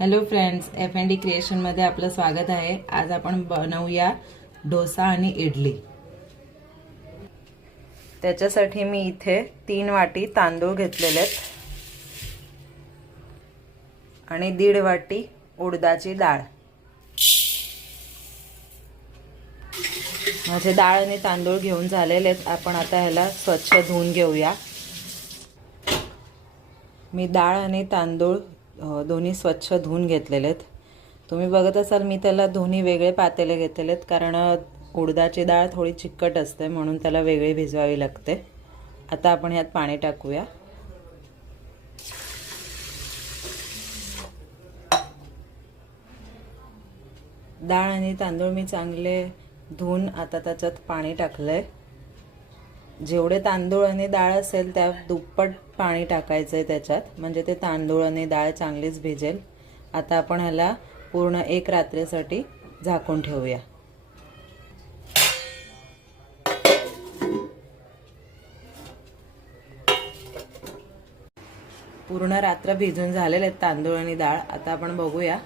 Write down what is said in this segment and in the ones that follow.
Hello friends F N D क्रिएशनमध्ये आपलं स्वागत आहे. आज आपण बनवूया डोसा आणि इडली. त्याच्यासाठी मी इथे तीन वाटी तांदूळ घेतलेले आहेत. आणि दीड वाटी उडदाची डाळ. माझे डाळ आणि तांदूळ घेऊन झालेले आहेत. आपण आता ह्याला स्वच्छ धुवून घेऊया. मी डाळ आणि तांदूळ दोन्ही स्वच्छ धुवून घेतलेले आहेत तुम्ही बघत असाल मी त्याला दोन्ही वेगळे पातेले घेतलेले आहेत कारण उडदाची डाळ थोडी चिकट असते म्हणून त्याला वेगळी भिजवावी लागते. आता आपण ह्यात पाणी टाकूया. डाळ आणि तांदूळ मी चांगले धुवून आता त्याच्यात पाणी टाकलं आहे जेवढे तांदूळ आणि डाळ असेल त्या दुप्पट पाणी टाकायचं आहे त्याच्यात. म्हणजे ते तांदूळ आणि डाळ चांगलीच भिजेल. आता आपण ह्याला पूर्ण एक रात्रीसाठी झाकून ठेवूया. पूर्ण रात्र भिजून झालेले आहेत तांदूळ आणि डाळ. आता आपण बघूया.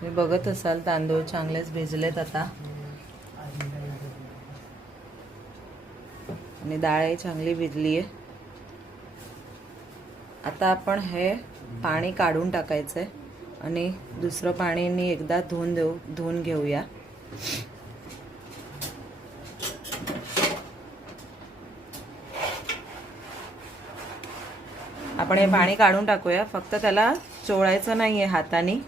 तुम्ही बघत असाल तांदूळ चांगलेच भिजलेत आता. आणि डाळही चांगली भिजली आहे आता आपण हे पाणी काढून टाकायचंय आणि दुसरं पाणीनी एकदा धुवून देऊ धुवून घेऊया. आपण हे पाणी काढून टाकूया फक्त त्याला चोळायचं नाहीये हाताने.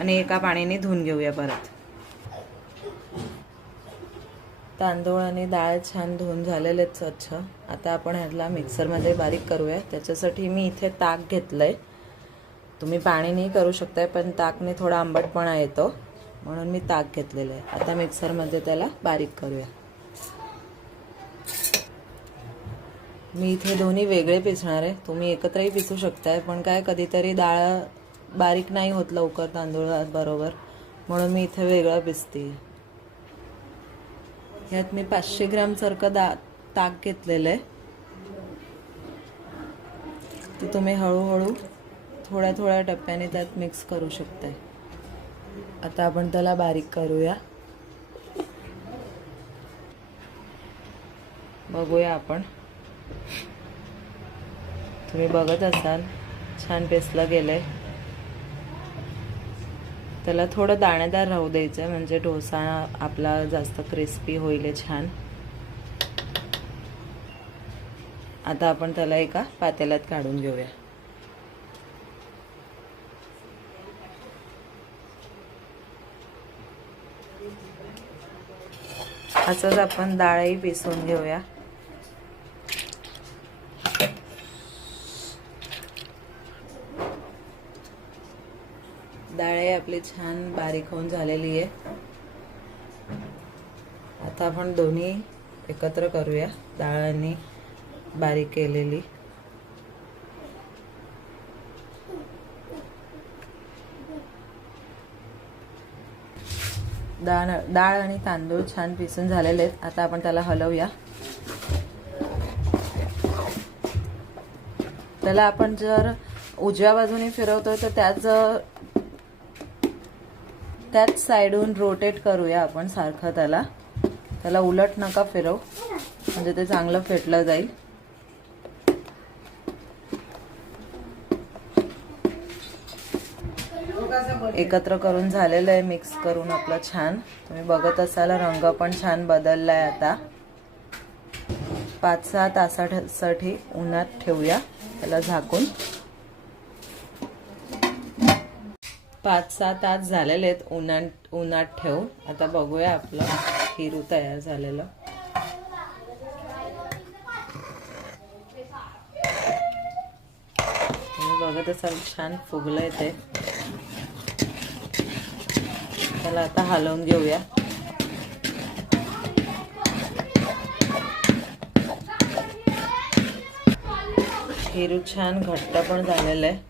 आणि एका पाण्याने धुवून घेऊया परत. तांदूळ आणि डाळ छान धुवून झालेले आहेत स्वच्छ. आता आपण ह्याला मिक्सरमध्ये बारीक करूया. त्याच्यासाठी मी इथे ताक घेतलंय. तुम्ही पाणीनेही करू शकताय पण ताकने थोडा आंबटपणा येतो. म्हणून मी ताक घेतलेलं आहे. आता मिक्सरमध्ये त्याला बारीक करूया. मी इथे दोन्ही वेगळे पिसणार आहे. तुम्ही एकत्रही पिसू शकताय पण काय कधीतरी डाळ बारीक नाही होत लवकर तांदूळाबरोबर म्हणून मी इथे वेगळं पिसते. यात मी पाचशे ग्रॅमसारखं दा ताक घेतलेलं आहे. ते तुम्ही हळूहळू थोड्या थोड्या टप्प्याने त्यात मिक्स करू शकताय. आता आपण त्याला बारीक करूया. बघूया आपण. तुम्ही बघत असाल छान पेसलं गेलं आहे त्याला थोडं दाणेदार राहू द्यायचं म्हणजे डोसा आपला जास्त क्रिस्पी होईल छान. आता आपण त्याला एका पातेल्यात काढून घेऊया. असंच आपण डाळही पिसून घेऊया. डाळ ही आपली छान बारीक होऊन झालेली आहे. आता आपण दोन्ही एकत्र करूया डाळ आणि बारीक केलेली. डाळ डाळ आणि तांदूळ छान पिसून झालेले आहेत. आता आपण त्याला हलवूया. त्याला आपण जर उजव्या बाजूने फिरवतोय तर त्याच त्याच साईडहून रोटेट करूया आपण सारखं त्याला. त्याला उलट नका फिरव. म्हणजे ते चांगलं फेटलं जाईल. एकत्र करून झालेलं आहे मिक्स करून आपलं छान. तुम्ही बघत असाल रंग पण छान बदलला आहे आता. पाच सहा तासासाठी उन्हात ठेवूया. त्याला झाकून. पाच सहा तास झालेले आहेत. उन्हात उन्हात ठेवून. आता बघूया आपलं हिरू तयार झालेलं. बघत असाल छान फुगलं ते. त्याला आता हलवून घेऊया. हिरू छान घट्ट पण झालेलं आहे.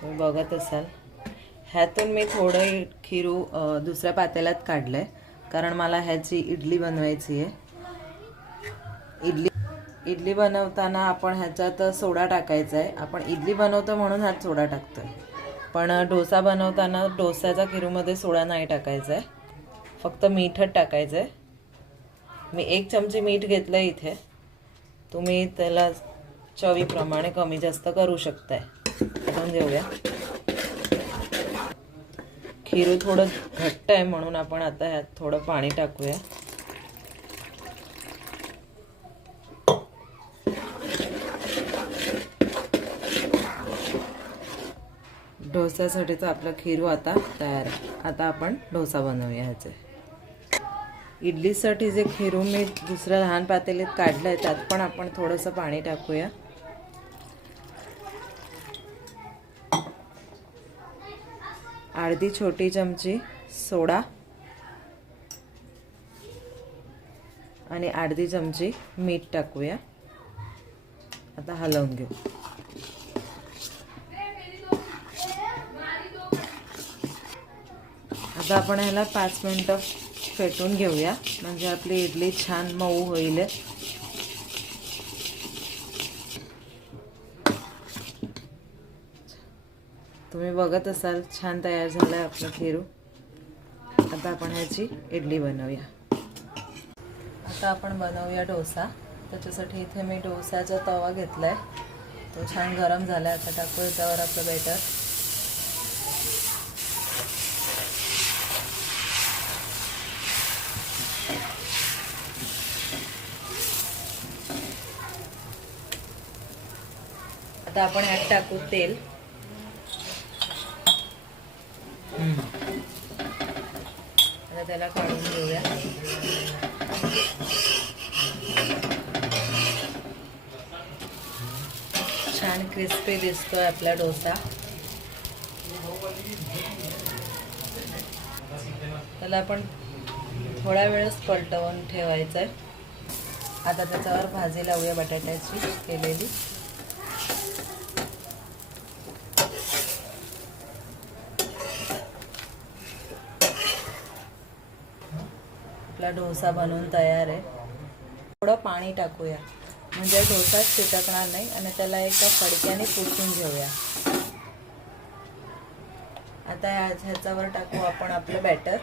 तुम्ही बघत असाल. ह्यातून मी थोडं खिरू दुसऱ्या पातेल्यात काढलंय. कारण मला ह्याची इडली बनवायची आहे. इडली इडली बनवताना आपण ह्याच्यात सोडा टाकायचा आहे. आपण इडली बनवतो म्हणून ह्यात सोडा टाकतोय. पण डोसा बनवताना डोस्याच्या खिरूमध्ये सोडा नाही टाकायचा आहे. फक्त मीठच टाकायचं आहे. मी एक चमची मीठ घेतलं इथे. तुम्ही त्याला चवीप्रमाणे कमी जास्त करू शकताय. घेऊन घेऊया खीर थोडं घट्ट आहे म्हणून आपण आता ह्यात थोडं पाणी टाकूया. डोस्यासाठीचं आपला खिरू आता तयार आहे. आता आपण डोसा बनवूया ह्याचे. इडलीसाठी जे खिरू मी दुसऱ्या लहान पातेलीत काढलं आहे त्यात पण आपण थोडंसं पाणी टाकूया. अर्धी छोटी चमची सोडा. आणि अर्धी चमची मीठ टाकूया. आता हलवून घेऊ. आता आपण ह्याला पाच मिनटं फेटून घेऊया. म्हणजे आपली इडली छान मऊ होईल. तुम्ही बघत असाल छान तयार झालं आहे आपलं खिरू. आता आपण ह्याची इडली बनवूया. आता आपण बनवूया डोसा. त्याच्यासाठी इथे मी डोसाचा तवा घेतला आहे तो छान गरम झाला आहे आता टाकू याच्यावर आपलं बेटर आता आपण ह्यात टाकू तेल. आता त्याला काढून घेऊया. छान क्रिस्पी दिसतोय आपला डोसा. त्याला आपण थोड्या वेळच पलटवून ठेवायचं आहे आता त्याच्यावर भाजी लावूया बटाट्याची केलेली. आपला डोसा बनवून तयार आहे. थोडं पाणी टाकूया. म्हणजे डोसा चिटकणार नाही आणि त्याला एका फडक्याने पुसून घेऊया. आता ह्याच्यावर टाकू आपण आपलं बॅटर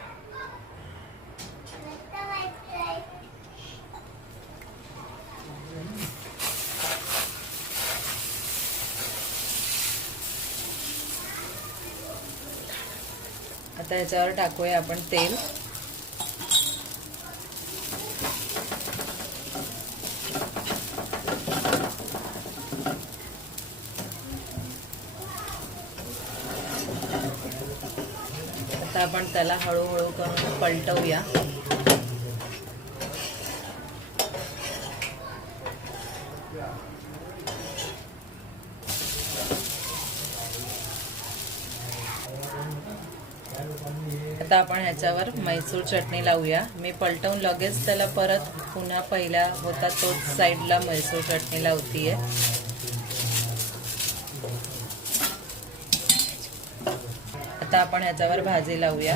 आता ह्याच्यावर टाकूया आपण तेल. आपण त्याला हळूहळू करून पलटवूया. आता आपण ह्याच्यावर मैसूर चटणी लावूया. मी पलटवून लगेच त्याला परत पुन्हा पहिला होता तोच साईडला मैसूर चटणी लावतीये. आता आपण ह्याच्यावर भाजी लावूया.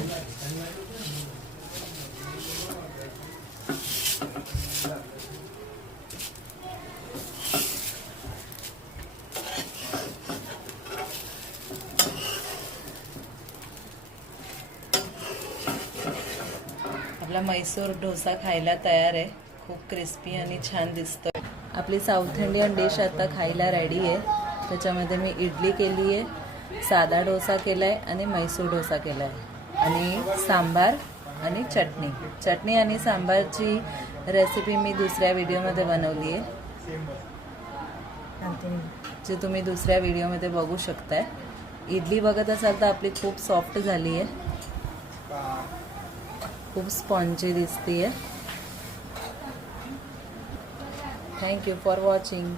आपला मैसूर डोसा खायला तयार आहे. खूप क्रिस्पी आणि छान दिसतो आपली साऊथ इंडियन डिश आता खायला रेडी आहे. त्याच्यामध्ये मी इडली केली आहे. साधा डोसा केला आहे आणि मैसूर डोसा केला आहे आणि सांबार आणि चटणी. चटणी आणि सांबारची रेसिपी मी दुसऱ्या व्हिडिओमध्ये बनवली आहे जी तुम्ही दुसऱ्या व्हिडिओमध्ये बघू शकताय. इडली बघत असाल तर आपली खूप सॉफ्ट झाली आहे खूप स्पॉन्जी दिसतीये. Thank you for watching